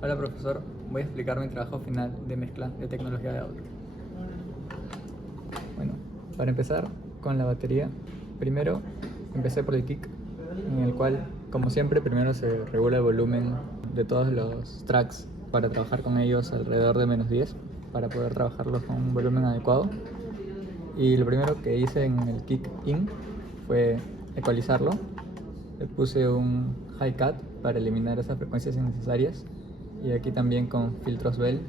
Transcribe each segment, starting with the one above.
Hola profesor, voy a explicar mi trabajo final de mezcla de tecnología de audio. Bueno, para empezar con la batería, primero empecé por el kick, en el cual, como siempre, primero se regula el volumen de todos los tracks para trabajar con ellos alrededor de -10, para poder trabajarlos con un volumen adecuado. Y lo primero que hice en el kick in fue ecualizarlo. Le puse un high cut para eliminar esas frecuencias innecesarias, y aquí también con filtros Bell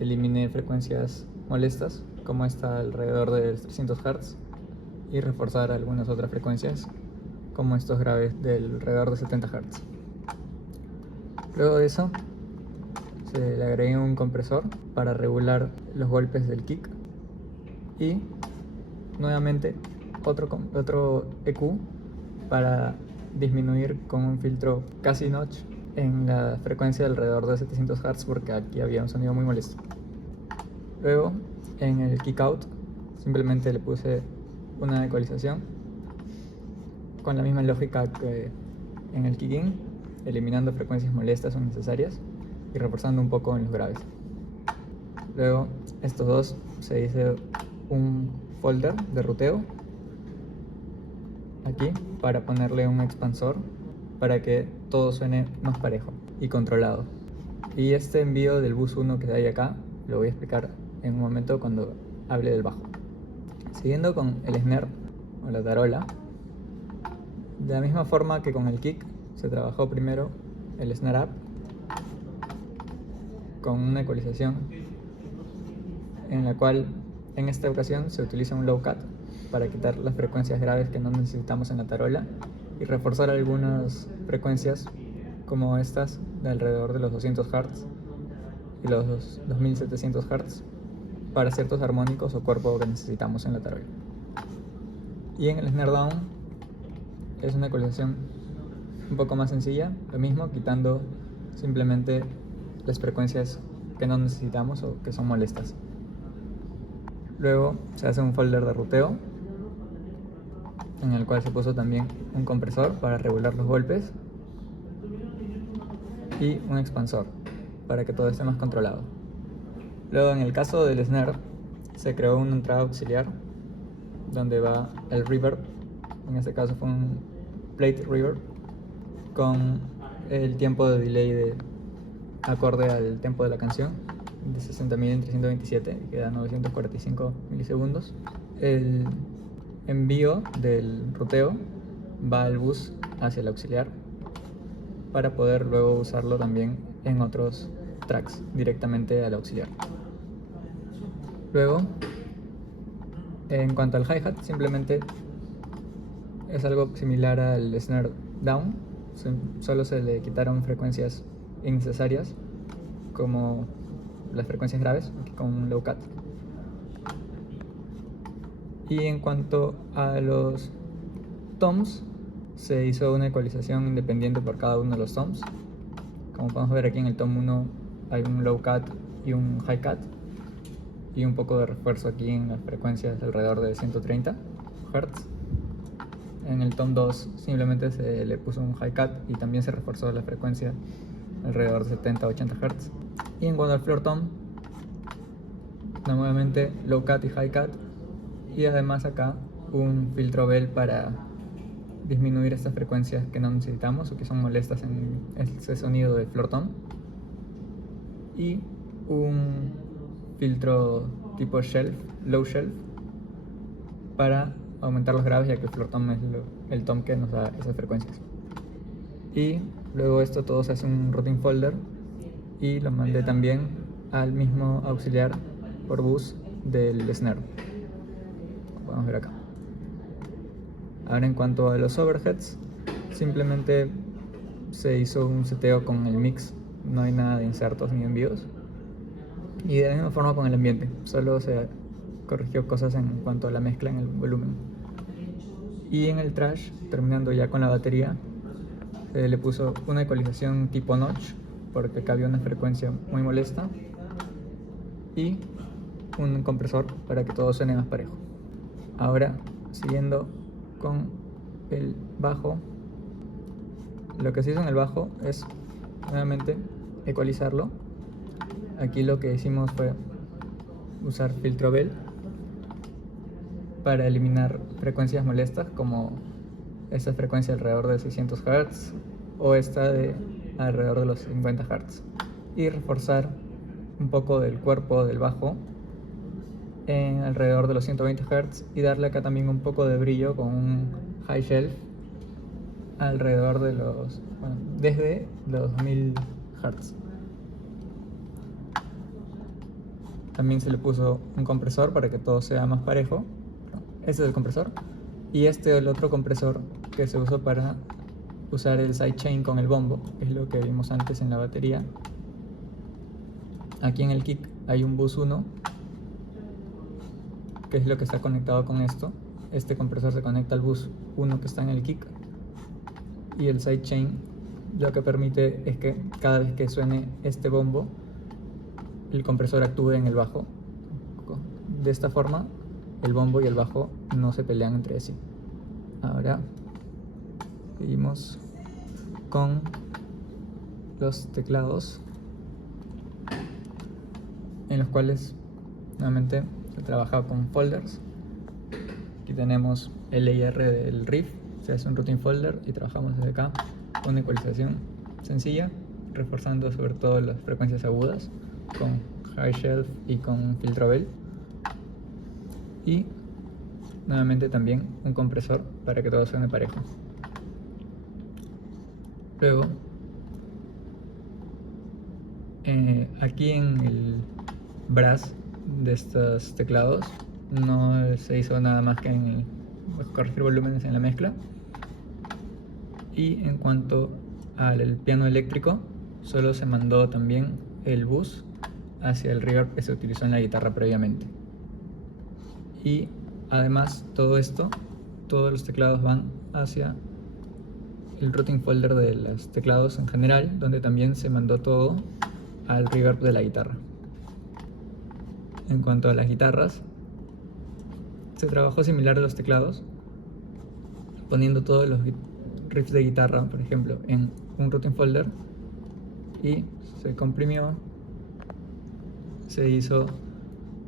eliminé frecuencias molestas como esta alrededor de 300 Hz y reforzar algunas otras frecuencias como estos graves del alrededor de 70 Hz. Luego de eso se le agregué un compresor para regular los golpes del kick y nuevamente otro EQ para disminuir con un filtro casi notch en la frecuencia de alrededor de 700 Hz porque aquí había un sonido muy molesto. Luego en el kick out simplemente le puse una ecualización con la misma lógica que en el kick in, eliminando frecuencias molestas o innecesarias y reforzando un poco en los graves. Luego estos dos se hizo un folder de ruteo aquí para ponerle un expansor para que todo suene más parejo y controlado. Y este envío del bus 1 que hay acá lo voy a explicar en un momento cuando hable del bajo. Siguiendo con el snare o la tarola, de la misma forma que con el kick, se trabajó primero el snare up con una ecualización en la cual en esta ocasión se utiliza un low cut para quitar las frecuencias graves que no necesitamos en la tarola y reforzar algunas frecuencias como estas de alrededor de los 200 Hz y los 2700 Hz para ciertos armónicos o cuerpo que necesitamos en la tarola. Y en el snare down es una ecualización un poco más sencilla, lo mismo, quitando simplemente las frecuencias que no necesitamos o que son molestas. Luego se hace un folder de ruteo en el cual se puso también un compresor para regular los golpes y un expansor para que todo esté más controlado. Luego en el caso del snare se creó una entrada auxiliar donde va el reverb, en este caso fue un plate reverb con el tiempo de delay de acorde al tempo de la canción de 60.000 entre 127 y queda 945 milisegundos. El envío del ruteo va al bus hacia el auxiliar para poder luego usarlo también en otros tracks directamente al auxiliar. Luego, en cuanto al hi-hat, simplemente es algo similar al snare down, solo se le quitaron frecuencias innecesarias como las frecuencias graves aquí con un low cut. Y en cuanto a los toms, se hizo una ecualización independiente por cada uno de los toms. Como podemos ver aquí en el tom 1 hay un low cut y un high cut y un poco de refuerzo aquí en las frecuencias alrededor de 130 Hz. En el tom 2 simplemente se le puso un high cut y también se reforzó la frecuencia alrededor de 70-80 Hz. Y en cuanto al floor tom, nuevamente low cut y high cut, y además acá un filtro Bell para disminuir estas frecuencias que no necesitamos o que son molestas en ese sonido de floor tom, y un filtro tipo shelf, low shelf, para aumentar los graves, ya que el floor tom es el tom que nos da esas frecuencias. Y luego esto todo se hace un routing folder y lo mandé también al mismo auxiliar por bus del snare. Vamos a ver acá. Ahora en cuanto a los overheads, simplemente se hizo un seteo con el mix, no hay nada de insertos ni envíos. Y de la misma forma con el ambiente, solo se corrigió cosas en cuanto a la mezcla en el volumen. Y en el trash, terminando ya con la batería, se le puso una ecualización tipo notch porque acá había una frecuencia muy molesta y un compresor para que todo suene más parejo. Ahora, siguiendo con el bajo, lo que se hizo en el bajo es nuevamente ecualizarlo, aquí lo que hicimos fue usar filtro Bell para eliminar frecuencias molestas como esta frecuencia alrededor de 600 Hz o esta de alrededor de los 50 Hz, y reforzar un poco del cuerpo del bajo en alrededor de los 120 Hz y darle acá también un poco de brillo con un high shelf alrededor de desde los 2000 Hz. También se le puso un compresor para que todo sea más parejo. Este es el compresor. Y este es el otro compresor que se usó para usar el sidechain con el bombo, que es lo que vimos antes en la batería. Aquí en el kick hay un bus 1, que es lo que está conectado con esto. Este compresor se conecta al bus 1 que está en el kick. Y el sidechain lo que permite es que cada vez que suene este bombo, el compresor actúe en el bajo. De esta forma, el bombo y el bajo no se pelean entre sí. Ahora seguimos con los teclados, en los cuales nuevamente se trabaja con folders. Aquí tenemos el layer del riff, se hace un routing folder y trabajamos desde acá con ecualización sencilla, reforzando sobre todo las frecuencias agudas con high shelf y con filtro Bell, y nuevamente también un compresor para que todo suene parejo. Luego aquí en el brass de estos teclados no se hizo nada más que corregir volúmenes en la mezcla. Y en cuanto al piano eléctrico, solo se mandó también el bus hacia el reverb que se utilizó en la guitarra previamente. Y además todo esto, todos los teclados van hacia el routing folder de los teclados en general, donde también se mandó todo al reverb de la guitarra. En cuanto a las guitarras, se trabajó similar a los teclados, poniendo todos los riffs de guitarra, por ejemplo, en un routing folder, y se comprimió, se hizo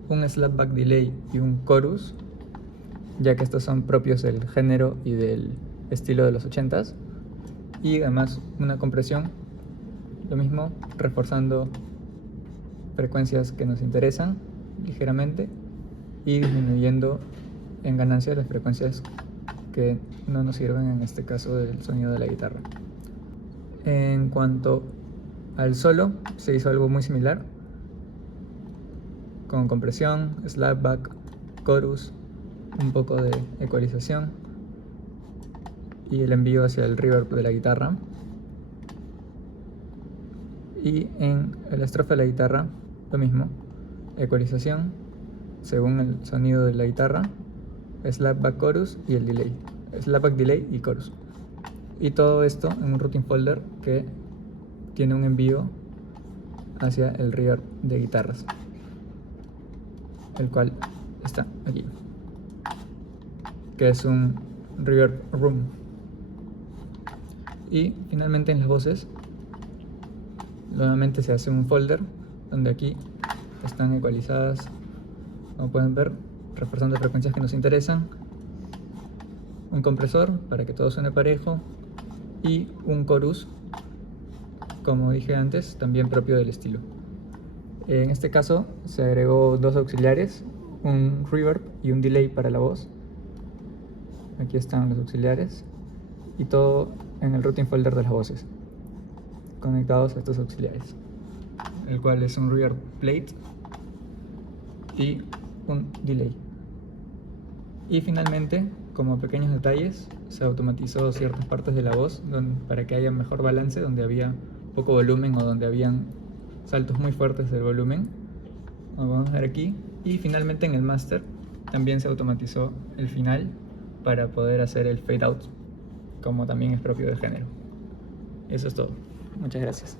un slapback delay y un chorus, ya que estos son propios del género y del estilo de los 80s, y además una compresión, lo mismo, reforzando frecuencias que nos interesan ligeramente y disminuyendo en ganancia las frecuencias que no nos sirven, en este caso del sonido de la guitarra. En cuanto al solo, se hizo algo muy similar, con compresión, slapback, chorus, un poco de ecualización y el envío hacia el reverb de la guitarra. Y en la estrofa de la guitarra, lo mismo, ecualización según el sonido de la guitarra, slapback, chorus y el delay, slapback, delay y chorus. Y todo esto en un routing folder que tiene un envío hacia el reverb de guitarras, el cual está aquí, que es un reverb room. Y finalmente en las voces, nuevamente se hace un folder donde aquí están ecualizadas, como pueden ver, reforzando frecuencias que nos interesan, un compresor para que todo suene parejo y un chorus, como dije antes, también propio del estilo. En este caso se agregó dos auxiliares, un reverb y un delay para la voz. Aquí están los auxiliares y todo en el routing folder de las voces, conectados a estos auxiliares, el cual es un reverb plate y un delay. Y finalmente, como pequeños detalles, se automatizó ciertas partes de la voz para que haya mejor balance donde había poco volumen o donde habían saltos muy fuertes del volumen, como vamos a ver aquí. Y finalmente en el master también se automatizó el final para poder hacer el fade out, como también es propio del género. Eso es todo. Muchas gracias.